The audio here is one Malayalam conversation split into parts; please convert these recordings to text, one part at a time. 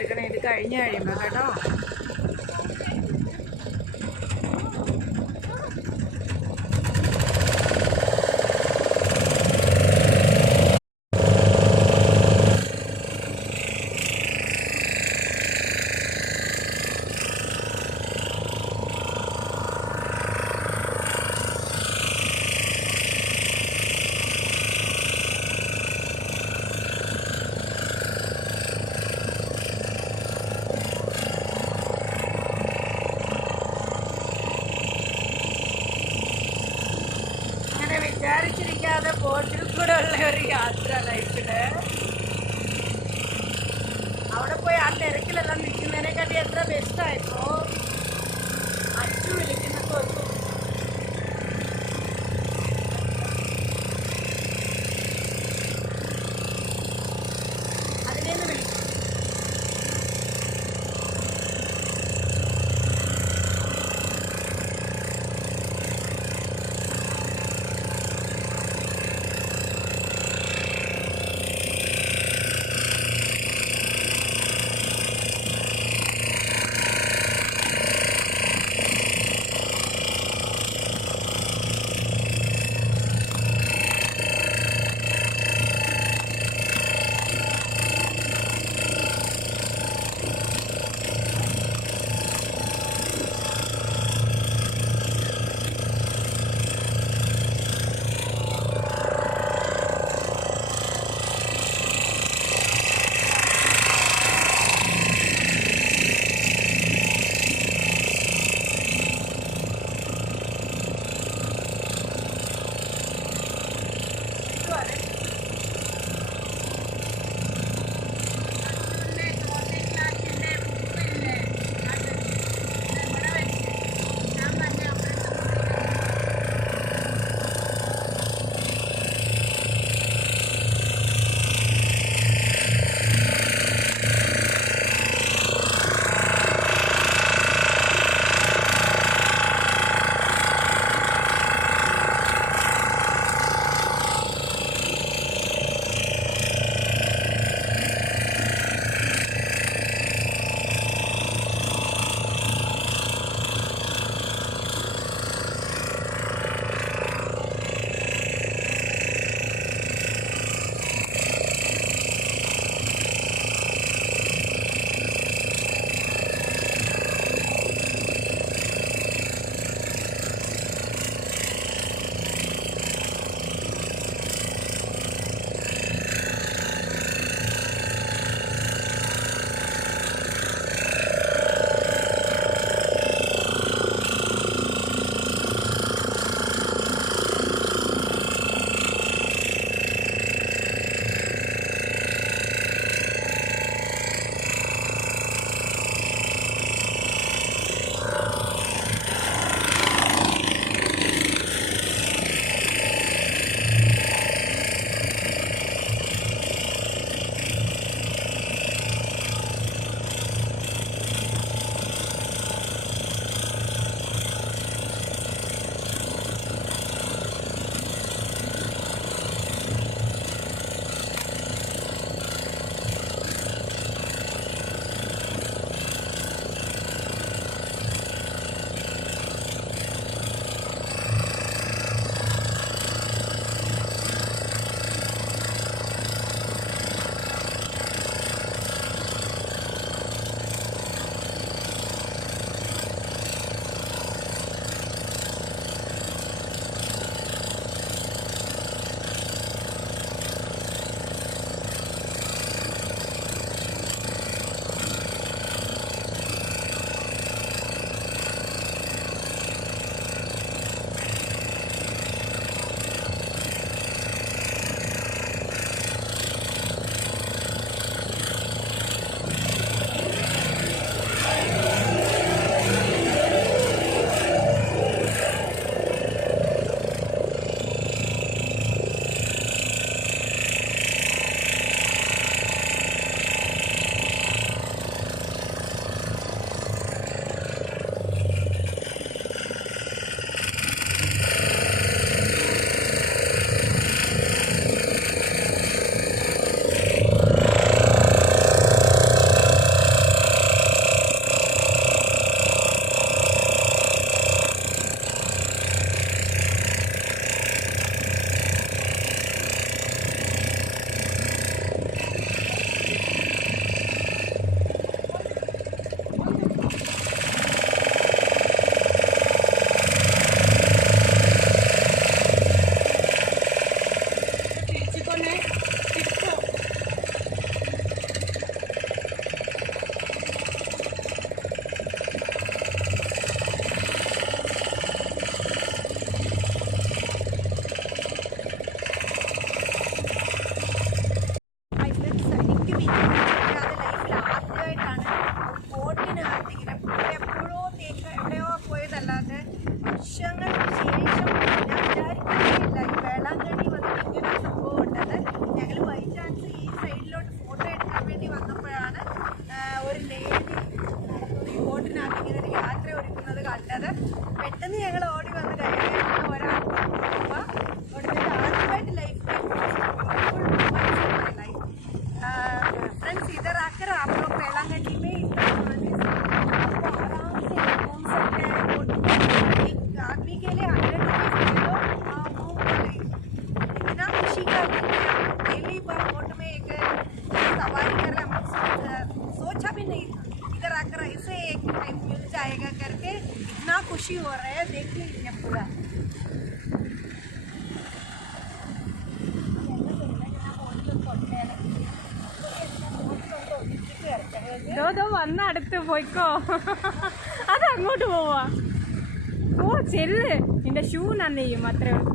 എടുക്കണം ഇത് കഴിഞ്ഞ് കഴിയുമ്പോൾ കേട്ടോ. വിചാരിച്ചിരിക്കാതെ ബോട്ടിൽ കൂടെ ഉള്ള ഒരു യാത്ര ലൈഫില്. അവിടെ പോയി ആ തിരക്കിലെല്ലാം നിൽക്കുന്നതിനെക്കാട്ടി എത്ര ബെസ്റ്റായിപ്പോ അച്ചു വിളിക്കുന്ന തോന്നും. അതിലേന്ന് വിളിക്കും. खुशी हो रहा है देख लीजिए पूरा। ദോ വന്ന അടുത്ത് പോയിക്കോ. അത് അങ്ങോട്ട് പോവാ. ഓ ചെല്ല്, നിന്റെ ഷൂ നന്നയും അത്രേ ഉള്ളൂ.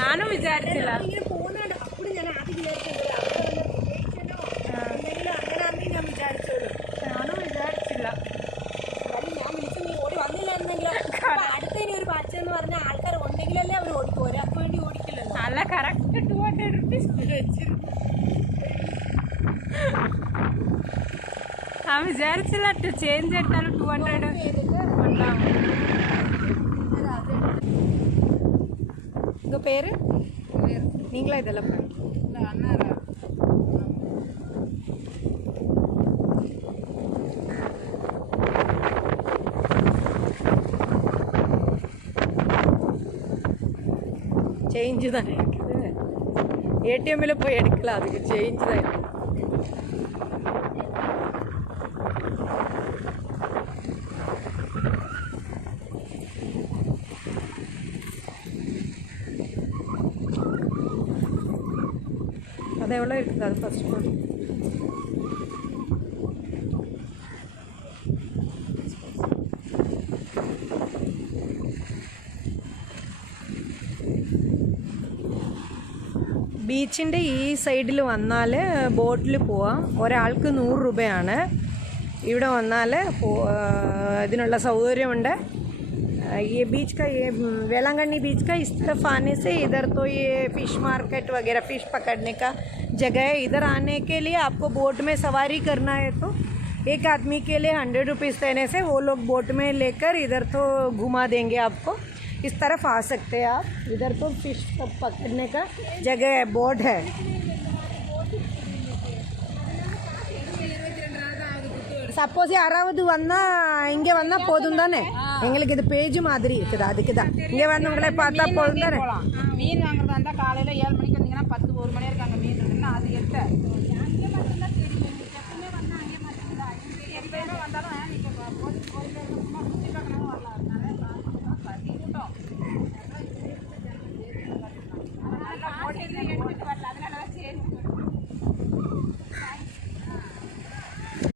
ഞാനും വിചാരിച്ചില്ല. ഞാനും വിചാരിച്ചില്ല. അടുത്തതിന് ഒരു ബാച്ചെന്ന് പറഞ്ഞാൽ ആൾക്കാർ ഉണ്ടെങ്കിലല്ലേ അവർ ഓടിക്കും, ഒരാൾക്ക് വേണ്ടി ഓടിക്കില്ലല്ലോ. നല്ല കറക്റ്റ് 200 rupees ഞാൻ വിചാരിച്ചില്ല. ചേഞ്ച് എടുത്താലും 200 ഉണ്ടാവും. உங்கள் பேர்? நீங்களா இதெல்லாம் അന്നേരം சேஞ்சு தானே இருக்குது. ஏடிஎம்மில் போய் எடுக்கலாம், அதுக்கு சேஞ்சு தான் இருக்குது. அது எவ்வளோ இருக்குது? அது ஃபஸ்ட் போடு. ബീച്ചിൻ്റെ ഈ സൈഡിൽ വന്നാൽ ബോട്ടിൽ പോവാം. ഒരാൾക്ക് 100 രൂപയാണ്. ഇവിടെ വന്നാൽ ഇതിനുള്ള സൗകര്യമുണ്ട്. ये बीच का, ये वेलांगनी बीच का इस तरफ आने से इधर तो ये फ़िश मार्केट वगैरह फ़िश पकड़ने का जगह है. इधर आने के लिए आपको बोट में सवारी करना है तो एक आदमी के लिए 100 रुपीज़ देने से वो लोग बोट में लेकर इधर तो घुमा देंगे आपको. इस तरफ आ सकते हैं आप. इधर तो फ़िश पकड़ने का जगह है, बोट है. சப்போஸ் யாராவது வந்தால் இங்கே வந்தால் போதும் தானே? எங்களுக்கு இது பேஜ் மாதிரி இருக்குது, அதுக்கு தான். இங்கே வந்து உங்களை பார்த்தா போதும் தானே? மீன் வாங்குறதா இருந்தால் காலையில் 7 மணிக்கு வந்தீங்கன்னா 10-1 மணி வரைக்கும் அங்கே மீன் இருக்குன்னா அது எட்ட எப்பயுமே வந்தாலும் நீங்கள்